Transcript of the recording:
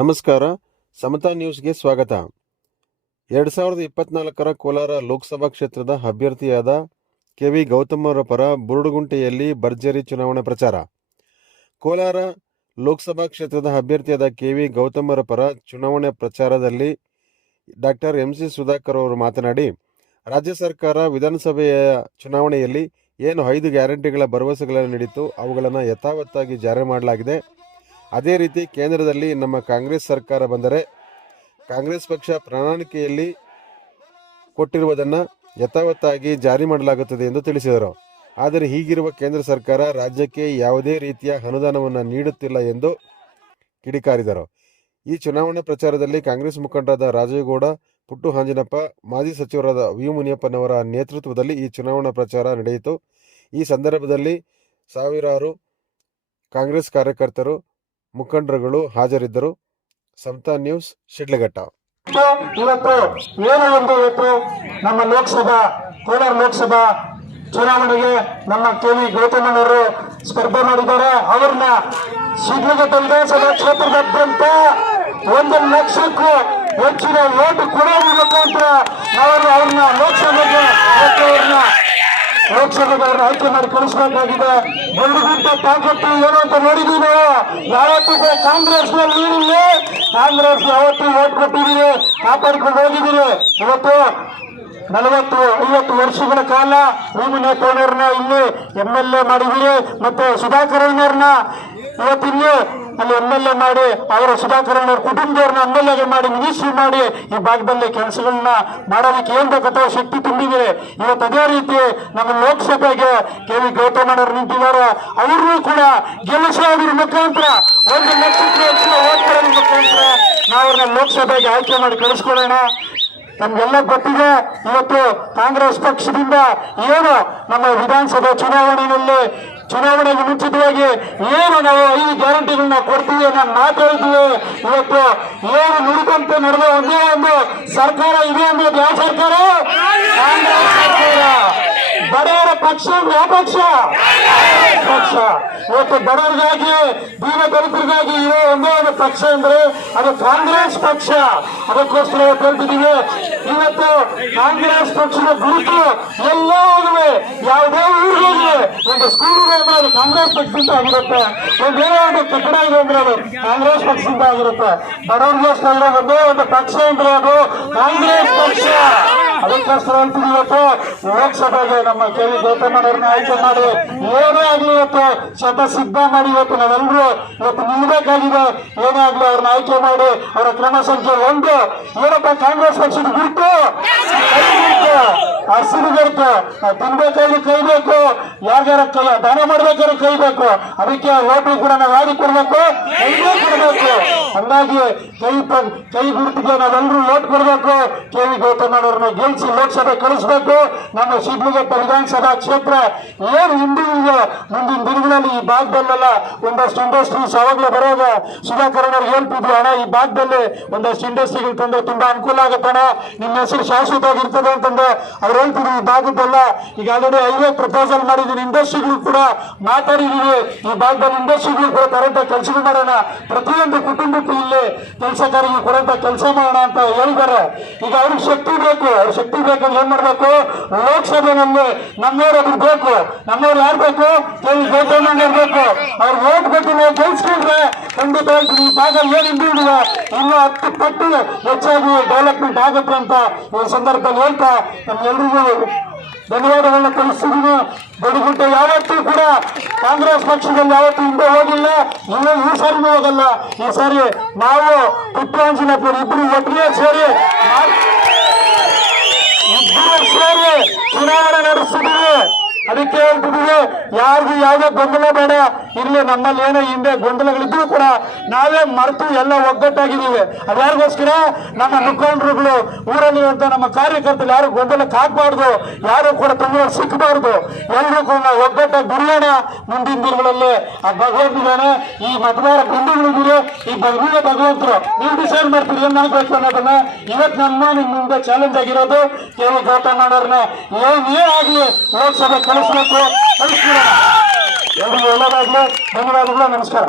ನಮಸ್ಕಾರ. ಸಮತಾ ನ್ಯೂಸ್ಗೆ ಸ್ವಾಗತ. 2024 ಕೋಲಾರ ಲೋಕಸಭಾ ಕ್ಷೇತ್ರದ ಅಭ್ಯರ್ಥಿಯಾದ ಕೆ.ವಿ. ಗೌತಮ್ ಅವರ ಪರ ಬುರುಡುಗುಂಟೆಯಲ್ಲಿ ಭರ್ಜರಿ ಚುನಾವಣಾ ಪ್ರಚಾರ. ಕೋಲಾರ ಲೋಕಸಭಾ ಕ್ಷೇತ್ರದ ಅಭ್ಯರ್ಥಿಯಾದ ಕೆ.ವಿ. ಗೌತಮ್ ಅವರ ಪರ ಚುನಾವಣೆ ಪ್ರಚಾರದಲ್ಲಿ ಡಾಕ್ಟರ್ ಎಂ.ಸಿ. ಸುಧಾಕರ್ ಅವರು ಮಾತನಾಡಿ, ರಾಜ್ಯ ಸರ್ಕಾರ ವಿಧಾನಸಭೆಯ ಚುನಾವಣೆಯಲ್ಲಿ ಏನು 5 ಗ್ಯಾರಂಟಿಗಳ ಭರವಸೆಗಳನ್ನು ನೀಡಿತ್ತು ಅವುಗಳನ್ನು ಯಥಾವತ್ತಾಗಿ ಜಾರಿ ಮಾಡಲಾಗಿದೆ. ಅದೇ ರೀತಿ ಕೇಂದ್ರದಲ್ಲಿ ನಮ್ಮ ಕಾಂಗ್ರೆಸ್ ಸರ್ಕಾರ ಬಂದರೆ ಕಾಂಗ್ರೆಸ್ ಪಕ್ಷ ಪ್ರಣಾಳಿಕೆಯಲ್ಲಿ ಕೊಟ್ಟಿರುವುದನ್ನು ಯಥಾವತ್ತಾಗಿ ಜಾರಿ ಮಾಡಲಾಗುತ್ತದೆ ಎಂದು ತಿಳಿಸಿದರು. ಆದರೆ ಹೀಗಿರುವ ಕೇಂದ್ರ ಸರ್ಕಾರ ರಾಜ್ಯಕ್ಕೆ ಯಾವುದೇ ರೀತಿಯ ಅನುದಾನವನ್ನು ನೀಡುತ್ತಿಲ್ಲ ಎಂದು ಕಿಡಿಕಾರಿದರು. ಈ ಚುನಾವಣಾ ಪ್ರಚಾರದಲ್ಲಿ ಕಾಂಗ್ರೆಸ್ ಮುಖಂಡರಾದ ರಾಜೇಗೌಡ, ಪುಟ್ಟು ಆಂಜನಪ್ಪ, ಮಾಜಿ ಸಚಿವರಾದ ವಿ. ಮುನಿಯಪ್ಪನವರ ನೇತೃತ್ವದಲ್ಲಿ ಈ ಚುನಾವಣಾ ಪ್ರಚಾರ ನಡೆಯಿತು. ಈ ಸಂದರ್ಭದಲ್ಲಿ ಸಾವಿರಾರು ಕಾಂಗ್ರೆಸ್ ಕಾರ್ಯಕರ್ತರು, ಮುಖಂಡರುಗಳು ಹಾಜರಿದ್ದರು. ಸಮತಾ ನ್ಯೂಸ್, ಶಿಡ್ಲಘಟ್ಟ. ಇವತ್ತು ನಮ್ಮ ಕೋಲಾರ ಲೋಕಸಭಾ ಚುನಾವಣೆಗೆ ನಮ್ಮ ಕೆ.ವಿ. ಗೌತಮನವರು ಸ್ಪರ್ಧೆ ಮಾಡಿದ್ದಾರೆ. ಅವ್ರನ್ನ ಶಿಡ್ಲಘಟ್ಟ ವಿಧಾನಸಭಾ ಕ್ಷೇತ್ರದಾದ್ಯಂತ 1 ಲಕ್ಷಕ್ಕೂ ಹೆಚ್ಚಿನ ಓಟ್ ಕೊಡೋದ್ರ ಮುಖಾಂತರ ಅವ್ರನ್ನ ಲೋಕಸಭೆಗೆ ಅವ್ರನ್ನ ಆಯ್ಕೆ ಮಾಡಿ ಕಳಿಸಬೇಕಾಗಿದೆ. ಬುರುಡುಗುಂಟೆ ತಾಕತ್ತು ಏನು ಅಂತ ನೋಡಿದೀವಿ ನಾವು. ಯಾವತ್ತೂ ಕಾಂಗ್ರೆಸ್ ಯಾವತ್ತೂ ಓಟ್ ಕೊಟ್ಟಿದ್ದೀರಿ, ಕಾಪಾಡಿಕೊಂಡು ಹೋಗಿದ್ದೀರಿ. ಇವತ್ತು 40-50 ವರ್ಷಗಳ ಕಾಲ ಮುನಿಯಪ್ಪನವ್ರನ್ನ ಇಲ್ಲಿ MLA ಮಾಡಿದ್ದೀರಿ, ಮತ್ತೆ ಸುಧಾಕರ್ ಅವ್ರನ್ನ ಇವತ್ತಿಲ್ಲಿ ಅಲ್ಲಿ MLA ಮಾಡಿ ಅವರ ಸುಧಾಕರ್ ಅವ್ರ ಕುಟುಂಬದವ್ರನ್ನ MLA ಮಾಡಿ ಮಿನಿಸ್ಟ್ರಿ ಮಾಡಿ ಈ ಭಾಗದಲ್ಲಿ ಕೆಲಸಗಳನ್ನ ಮಾಡೋದಕ್ಕೆ ಏನ್ ಬೇಕೋ ಶಕ್ತಿ ತುಂಬಿದ್ದೀರಿ. ಇವತ್ತು ಅದೇ ರೀತಿ ನಮ್ಮ ಲೋಕಸಭೆಗೆ ಕೆ.ವಿ. ಗೌತಮನವರು ನಿಂತಿದ್ದಾರೆ. ಅವ್ರನ್ನೂ ಕೂಡ ಗೆಲ್ಲಿಸೋದ್ರ ಮುಖಾಂತರ 1 ಲಕ್ಷಕ್ಕೆ ಹೆಚ್ಚಿನ ಓಟ್ ಕೊಡೋದ್ರ ಮುಖಾಂತರ ನಾವು ಅವ್ರನ್ನ ಲೋಕಸಭೆಗೆ ಆಯ್ಕೆ ಮಾಡಿ ಕಳಿಸ್ಕೊಳ್ಳೋಣ. ನಮ್ಗೆಲ್ಲ ಗೊತ್ತಿದೆ, ಇವತ್ತು ಕಾಂಗ್ರೆಸ್ ಪಕ್ಷದಿಂದ ಏನು ನಮ್ಮ ವಿಧಾನಸಭಾ ಚುನಾವಣೆಗೆ ಮುಂಚಿತವಾಗಿ ಏನು ನಾವು 5 ಗ್ಯಾರಂಟಿಗಳನ್ನ ಕೊಡ್ತೀವಿ, ನಾವು ಮಾತಾಡ್ತೀವಿ. ಇವತ್ತು ಏನು ನುಡಿದಂತೆ ನಡೆದ ಒಂದೇ ಒಂದು ಸರ್ಕಾರ ಇದೆ ಅಂದ್ರೆ ಯಾವ ಸರ್ಕಾರ? ಕಾಂಗ್ರೆಸ್ ಸರ್ಕಾರ. ಬಡವರ ಪಕ್ಷ ಯಾವ ಪಕ್ಷ? ಇವತ್ತು ಬಡವರಿಗಾಗಿ, ದೀನ ದಲಿತರಿಗಾಗಿ ಇರೋ ಒಂದೇ ಒಂದು ಪಕ್ಷ ಅಂದ್ರೆ ಅದು ಕಾಂಗ್ರೆಸ್ ಪಕ್ಷ. ಅದಕ್ಕೋಸ್ಕರ ಹೇಳ್ತಿದ್ದೀವಿ, ಇವತ್ತು ಕಾಂಗ್ರೆಸ್ ಪಕ್ಷದ ಗುರುತು ಎಲ್ಲ ಹೋಗುವೆ, ಯಾವುದೇ ಊರಿಗೆ ಒಂದು ಸ್ಕೂಲ್ ಇದೆ ಅಂದ್ರೆ ಅದು ಕಾಂಗ್ರೆಸ್ ಪಕ್ಷದಿಂದ ಆಗಿರುತ್ತೆ. ಒಂದೇನೋ ಒಂದು ಕಟ್ಟಡ ಇದೆ ಅಂದ್ರೆ ಅದು ಕಾಂಗ್ರೆಸ್ ಪಕ್ಷದಿಂದ ಆಗಿರುತ್ತೆ. ಬಡವರಿಗೋಸ್ಕರ ಒಂದೇ ಒಂದು ಪಕ್ಷ ಅಂದ್ರೆ ಅದು ಕಾಂಗ್ರೆಸ್ ಪಕ್ಷ. ಅದಕ್ಕೋಸ್ಕರ ಹೇಳ್ತೀವಿ, ಇವತ್ತು ಲೋಕಸಭೆಗೆ ನಮ್ಮ ಕೆ.ವಿ. ಗೌತಮನವ್ರನ್ನ ಆಯ್ಕೆ ಮಾಡಿ ಏನೇ ಆಗ್ಲಿ ಇವತ್ತು ಸಿದ್ಧ ಮಾಡಿ ಇವತ್ತು ನಾವೆಲ್ಲರೂ ಇವತ್ತು ನಿಲ್ಬೇಕಾಗಿದೆ. ಏನೇ ಆಗ್ಲಿ ಅವ್ರನ್ನ ಆಯ್ಕೆ ಮಾಡಿ ಅವರ ಕ್ರಮ ಸಂಖ್ಯೆ 1 ಏನಪ್ಪ ಕಾಂಗ್ರೆಸ್ ಪಕ್ಷದ ಗುರುತು ಹಸಿರು ಗುರುತು. ತಿನ್ಬೇಕಾದ್ರೆ ಕೈಬೇಕು, ಯಾರ್ಯಾರ ದಾನ ಮಾಡ್ಬೇಕಾದ್ರೆ ಕೈಬೇಕು. ಅದಕ್ಕೆ ಓಟು ಕೂಡ ನಾವು ಆಡಿ ಕೊಡ್ಬೇಕು, ಕೈಗೆ ಕೊಡ್ಬೇಕು. ಹಂಗಾಗಿ ಕೈ ಗುರುತಿಗೆ ನಾವೆಲ್ಲರೂ ಓಟ್ ಕೊಡ್ಬೇಕು. ಕೆ.ವಿ. ಗೌತಮನವ್ರನ್ನ ಗೆಲ್ಸಿ ಲೋಕಸಭೆ ಕಳಿಸ್ಬೇಕು. ನಮ್ಮ ಶಿಡ್ಲಘಟ್ಟ ವಿಧಾನಸಭಾ ಕ್ಷೇತ್ರ ಏನು ಹಿಂದಿದೆ, ಮುಂದಿನ ದಿನಗಳಲ್ಲಿ ಈ ಭಾಗದಲ್ಲೆಲ್ಲ ಒಂದಷ್ಟು ಇಂಡಸ್ಟ್ರೀಸ್ ಅವಾಗಲೇ ಬರೋದ ಸುಧಾಕರ್ ಅವ್ರಿಗೆ ಹೇಳ್ತಿದ್ರು, ಅಣ್ಣ ಈ ಭಾಗದಲ್ಲಿ ಒಂದಷ್ಟು ಇಂಡಸ್ಟ್ರಿಗಳು ತಂದ್ರೆ ತುಂಬಾ ಅನುಕೂಲ ಆಗುತ್ತಣ್ಣ, ನಿಮ್ಮ ಹೆಸರು ಶಾಶ್ವತವಾಗಿರ್ತದೆ ಅಂತಂದ್ರೆ ಅವ್ರು ಹೇಳ್ತಿದ್ರು. ಈ ಭಾಗದಲ್ಲ ಈಗ ಆಲ್ರೆಡಿ ಹೈವೇ ಪ್ರಪೋಸಲ್ ಮಾಡಿದೀನಿ, ಇಂಡಸ್ಟ್ರಿಗಳು ಕೂಡ ಮಾತಾಡಿದೀವಿ. ಈ ಭಾಗದಲ್ಲಿ ಇಂಡಸ್ಟ್ರಿಗಳು ಕೂಡ ಕರೆಂಟ್ ಕೆಲಸ ಮಾಡೋಣ, ಪ್ರತಿಯೊಂದು ಕುಟುಂಬಕ್ಕೂ ಇಲ್ಲಿ ಕೆಲಸಗಾರರಿಗೆ ಕೊಡಂತ ಕೆಲಸ ಮಾಡೋಣ ಅಂತ ಹೇಳಿದ್ದಾರೆ. ಈಗ ಅವ್ರಿಗೆ ಶಕ್ತಿ ಬೇಕು. ಅವ್ರ ಶಕ್ತಿ ಬೇಕಂದ್ರೆ ಏನ್ ಮಾಡ್ಬೇಕು? ಲೋಕಸಭೆಯಲ್ಲಿ ನಮ್ಮವ್ರು ಅದ್ರ ಬೇಕು. ನಮ್ಮವ್ರು ಯಾರು ಬೇಕು? ಕೆ.ವಿ. ಗೌತಮನವ್ರು ಬೇಕು. ಅವ್ರು ಓಟ್ ಕೊಟ್ಟು ನಾವು ಗೆಲ್ಸ್ಕೊಂಡ್ರೆ ಖಂಡಿತ ಈ ಭಾಗ ಏನು ಹಿಂದುಳಿದಿದೆ ಇನ್ನೂ 10 ಪಟ್ಟು ಹೆಚ್ಚಾಗಿ ಡೆವಲಪ್ಮೆಂಟ್ ಆಗುತ್ತೆ ಅಂತ ಈ ಸಂದರ್ಭದಲ್ಲಿ ಹೇಳ್ತಾ ನಮ್ಗೆಲ್ರಿಗೂ ಧನ್ಯವಾದಗಳನ್ನ ತಿಳಿಸ್ತಿದ್ದೀನಿ. ಬುರುಡುಗುಂಟೆ ಯಾವತ್ತೂ ಕೂಡ ಕಾಂಗ್ರೆಸ್ ಪಕ್ಷದಲ್ಲಿ ಯಾವತ್ತೂ ಹಿಂದೆ ಹೋಗಿಲ್ಲ, ಈ ಸಾರಿನೂ ಹೋಗಲ್ಲ. ಈ ಸಾರಿ ನಾವು ಪುಟ್ಟು ಆಂಜನಪ್ಪ ಇಬ್ಬರು ಒಟ್ಟಿಗೆ ಸೇರಿ ಚುನಾವಣೆ ನಡೆಸ್ತಿದ್ದೀವಿ. ಅದಕ್ಕೆ ಹೇಳ್ತಿದ್ದೀವಿ, ಯಾರಿಗೂ ಯಾವುದೇ ಗೊಂದಲ ಬೇಡ. ಇಲ್ಲಿ ನಮ್ಮಲ್ಲಿ ಏನೋ ಹಿಂದೆ ಗೊಂದಲಗಳಿದ್ರು ಕೂಡ ನಾವೇ ಮರೆತು ಎಲ್ಲ ಒಗ್ಗಟ್ಟಾಗಿದ್ದೀವಿ. ಅದ್ಯಾರಿಗೋಸ್ಕರ? ನಮ್ಮ ಮುಖಂಡರುಗಳು ಊರಲ್ಲಿರುವಂತ ನಮ್ಮ ಕಾರ್ಯಕರ್ತರು ಯಾರು ಗೊಂದಲಕ್ಕೆ ಹಾಕಬಾರ್ದು, ಯಾರು ಕೂಡ ತೊಂದರೆ ಸಿಕ್ಕಬಾರ್ದು. ಎಲ್ಲರೂ ಕೂಡ ನಾವು ಒಗ್ಗಟ್ಟಾಗಿ ದುಡಿಯೋಣ. ಮುಂದಿನ ದಿನಗಳಲ್ಲಿ ಆ ಭಗವಂತನಿದ್ದಾನೆ, ಈ ಮತದಾರ ಬಂಧುಗಳಿದ್ದೀರಿ, ಈ ಭಗವಂತರು ನೀವು ಡಿಸೈಡ್ ಮಾಡ್ತೀರಿ ಏನ್ ಮಾಡ್ಬೇಕು ಅನ್ನೋದನ್ನ. ಇವತ್ತು ನಿಮ್ಮ ಮುಂದೆ ಚಾಲೆಂಜ್ ಆಗಿರೋದು ಕೆ.ವಿ. ಗೌತಮನವ್ರನ್ನ ಏನೇ ಆಗ್ಲಿ ಲೋಕಸಭೆ ಕಳಿಸ್ಬೇಕು, ಕಳಿಸ್ಬಿಡೋಣ. ಎಲ್ಲರಿಗೂ ಒಳ್ಳೆಯದಾಗಲಿ. ಧನ್ಯವಾದಗಳು. ನಮಸ್ಕಾರ.